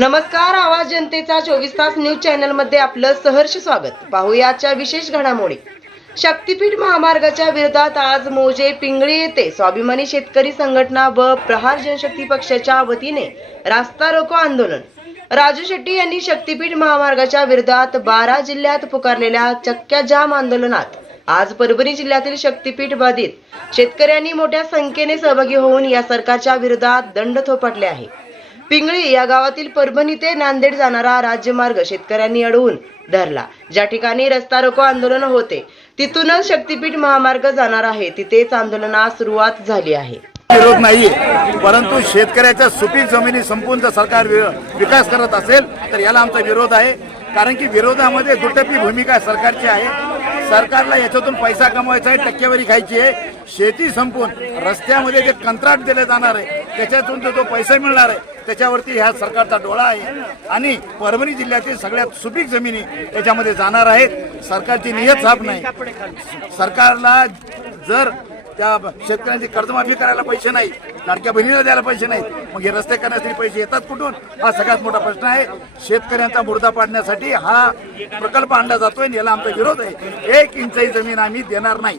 नमस्कार आवाज जनतेचा चोवीस तास न्यूज चॅनलमध्ये आपलं सहर्ष स्वागत. पाहुयाच्या विशेष घडामोडी. शक्तीपीठ महामार्गाच्या विरोधात आज मोजे पिंगळी येथे स्वाभिमानी शेतकरी संघटना व प्रहार जनशक्ती पक्षाच्या वतीने रास्ता रोको आंदोलन. राजू शेट्टी यांनी शक्तीपीठ महामार्गाच्या विरोधात बारा जिल्ह्यात पुकारलेल्या चक्क्या जाम आंदोलनात आज परभणी जिल्ह्यातील शक्तीपीठ बाधित. शेतकऱ्यांनी मोठ्या संख्येने सहभागी होऊन या सरकारच्या विरोधात दंड थोपटले आहे. पिंगळी या गावातील परभणी ते नांदेड जाणारा राज्यमार्ग शेतकऱ्यांनी अडवून धरला. ज्या ठिकाणी रस्ता रोको आंदोलन होते तिथूनच शक्तीपीठ महामार्ग जाणार आहे. तिथेच आंदोलनास सुरुवात झाली आहे. विरोध नाही परंतु शेतकऱ्याच्या सुपीक जमिनी संपून जर सरकार विकास करत असेल तर याला आमचा विरोध आहे. कारण की विरोधामध्ये दुटप्पी भूमिका सरकारची आहे. सरकारला याच्यातून पैसा कमवायचा आहे टक्केवारी खायची आहे. शेती संपून रस्त्यामध्ये जे कंत्राट दिले जाणार आहे त्याच्यातून जो तो पैसा मिळणार आहे त्याच्यावरती ह्या सरकारचा डोळा आहे. आणि परभणी जिल्ह्यातील सगळ्यात सुपीक जमिनी त्याच्यामध्ये जाणार आहेत. सरकारची नियत साफ नाही. सरकारला जर त्या शेतकऱ्यांची कर्जमाफी करायला पैसे नाही लाडक्या बहिणीला द्यायला पैसे नाहीत मग हे रस्ते करण्यासाठी पैसे येतात कुठून? हा सगळ्यात मोठा प्रश्न आहे. शेतकऱ्यांचा मुर्दा पाडण्यासाठी हा प्रकल्प आणला जातोय आणि याला आमचा विरोध आहे. एक इंचही जमीन आम्ही देणार नाही.